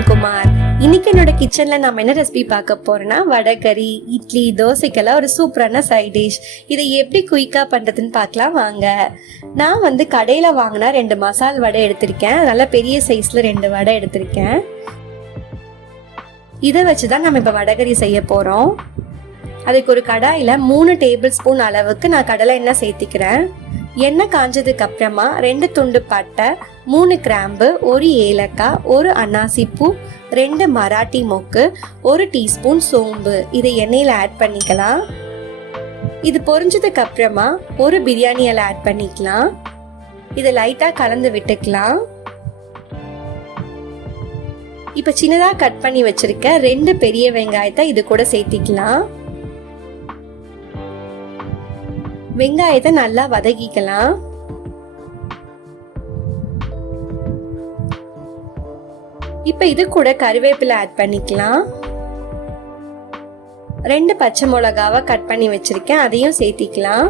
நவீன்குமார். இன்னைக்கு என்னோட கிச்சன்ல நம்ம என்ன ரெசிபி பார்க்க போறோம்னா வடைகறி, இட்லி, தோசைக்கெல்லாம் ஒரு சூப்பரான சைட் டிஷ். இதை எப்படி குயிக்கா பண்றதுன்னு பார்க்கலாம் வாங்க. நான் வந்து கடையில வாங்கினா 2 மசால் வடை எடுத்திருக்கேன். அதனால பெரிய சைஸ்ல 2 வடை எடுத்திருக்கேன். இதை வச்சுதான் நம்ம இப்ப வடைகறி செய்ய போறோம். அதுக்கு ஒரு கடாயில 3 டேபிள் ஸ்பூன் அளவுக்கு நான் கடலை எண்ணெய் சேர்த்திக்கிறேன். எண்ணெய் காஞ்சதுக்கு அப்புறமா 2 துண்டு பட்டை, 3 கிராம்பு, 1 ஏலக்காய், 1 அன்னாசி பூ, 2 மராட்டி மொக்கு, 1 டீஸ்பூன் சோம்பு இதை எண்ணெயில ஆட் பண்ணிக்கலாம். இது பொரிஞ்சதுக்கு அப்புறமா 1 பிரியாணி இலை ஆட் பண்ணிக்கலாம். இதை லைட்டா கலந்து விட்டுக்கலாம். இப்ப சின்னதா கட் பண்ணி வச்சிருக்க 2 பெரிய வெங்காயத்தை இது கூட சேர்த்திக்கலாம். வெங்காயத்தை நல்லா வதக்கிக்கலாம். இப்ப இது கூட கறிவேப்பிலை ஆட் பண்ணிக்கலாம். 2 பச்சை மிளகாவை கட் பண்ணி வச்சிருக்கேன், அதையும் சேர்த்திக்கலாம்.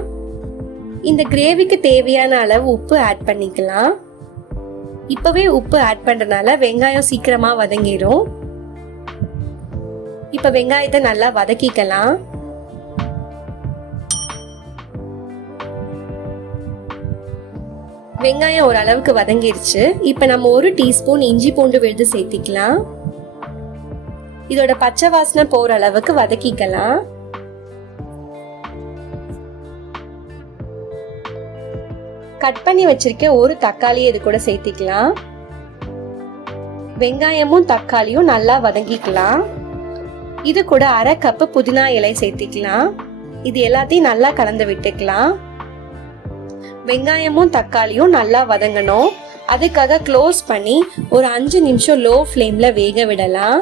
இந்த கிரேவிக்கு தேவையான அளவு உப்பு ஆட் பண்ணிக்கலாம். இப்பவே உப்பு ஆட் பண்றதுனால வெங்காயம் சீக்கிரமா வதங்கிடும். இப்ப வெங்காயத்தை நல்லா வதக்கிக்கலாம். வெங்காயம் ஓரளவுக்கு வதங்கிருச்சு. இப்ப நம்ம 1 டீஸ்பூன் இஞ்சி பூண்டு விழுது சேர்த்திக்கலாம். இதோட பச்சை வாசனை போற அளவுக்கு வதக்கிக்கலாம். கட் பண்ணி வச்சிருக்க 1 தக்காளி இது கூட சேர்த்திக்கலாம். வெங்காயமும் தக்காளியும் நல்லா வதங்கிக்கலாம். இது கூட 1/2 கப்பு புதினா இலை சேர்த்திக்கலாம். இது எல்லாத்தையும் நல்லா கலந்து விட்டுக்கலாம். வெங்காயமும் தக்காளியும் நல்லா வதங்கணும். அதுக்காக க்ளோஸ் பண்ணி ஒரு 5 நிமிஷம் லோ ஃப்ளேம்ல வேக விடலாம்.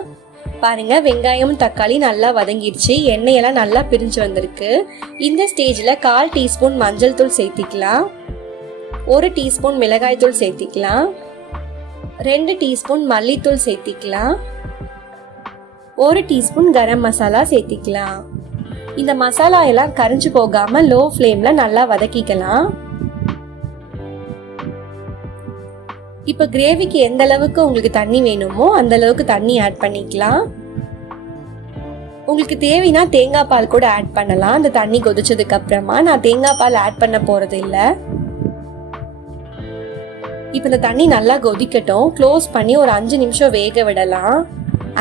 பாருங்க, வெங்காயமும் தக்காளி நல்லா வதங்கிடுச்சு. எண்ணெயெல்லாம் நல்லா பிரிஞ்சு வந்திருக்கு. இந்த ஸ்டேஜ்ல 1/4 டீஸ்பூன் மஞ்சள் தூள் சேர்த்திக்கலாம். 1 டீஸ்பூன் மிளகாய் தூள் சேர்த்திக்கலாம். 2 டீஸ்பூன் மல்லித்தூள் சேர்த்திக்கலாம். 1 டீஸ்பூன் கரம் மசாலா சேர்த்திக்கலாம். இந்த மசாலா எல்லாம் கரிஞ்சு போகாம லோ ஃப்ளேம்ல நல்லா வதக்கிக்கலாம். இப்ப கிரேவிக்கு எந்த அளவுக்கு உங்களுக்கு தண்ணி வேணுமோ அந்த அளவுக்கு தண்ணி ஆட் பண்ணிக்கலாம். உங்களுக்கு தேவைன்னா தேங்காய் பால் கூட ஆட் பண்ணலாம். அந்த தண்ணி கொதிச்சதுக்கு அப்புறமா நான் தேங்காய் பால் ஆட் பண்ண போறது இல்ல. இப்ப இந்த தண்ணி நல்லா கொதிக்கட்டும். க்ளோஸ் பண்ணி ஒரு 5 நிமிஷம் வேக விடலாம்.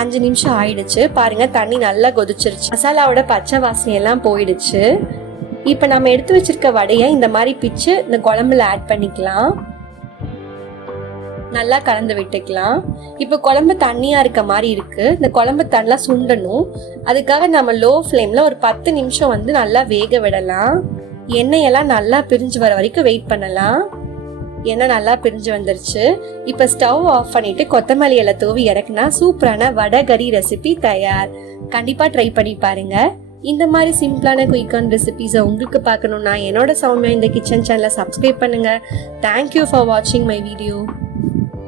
5 நிமிஷம் ஆயிடுச்சு. பாருங்க, தண்ணி நல்லா கொதிச்சிருச்சு. மசாலாவோட பச்சை வாசனை எல்லாம் போயிடுச்சு. இப்ப நம்ம எடுத்து வச்சிருக்க வடையை இந்த மாதிரி பிச்சு இந்த குழம்புல ஆட் பண்ணிக்கலாம். நல்லா கலந்து விட்டுக்கலாம். இப்ப குழம்பு தண்ணியா இருக்க மாதிரி இருக்கு. இந்த குழம்பு தண்ணி சுண்டணும். அதுக்காக நம்ம லோ ஃப்ளேம்ல ஒரு 10 நிமிஷம் வந்து நல்லா வேக விடலாம். எண்ணெயெல்லாம் நல்லா பிரிஞ்சு வர வரைக்கும் வெயிட் பண்ணலாம். எண்ணெய் நல்லா பிரிஞ்சு வந்துருச்சு. இப்ப ஸ்டவ் ஆஃப் பண்ணிட்டு கொத்தமல்லி இலை தூவி இறக்குனா சூப்பரான வடைகறி ரெசிபி தயார். கண்டிப்பா ட்ரை பண்ணி பாருங்க. இந்த மாதிரி சிம்பிளான குயிக்கான ரெசிபிஸை உங்களுக்கு பார்க்கணும்னா என்னோட சௌமியா இந்த கிச்சன் சேனலை சப்ஸ்கிரைப் பண்ணுங்க. தேங்க்யூ ஃபார் வாட்சிங் மை வீடியோ.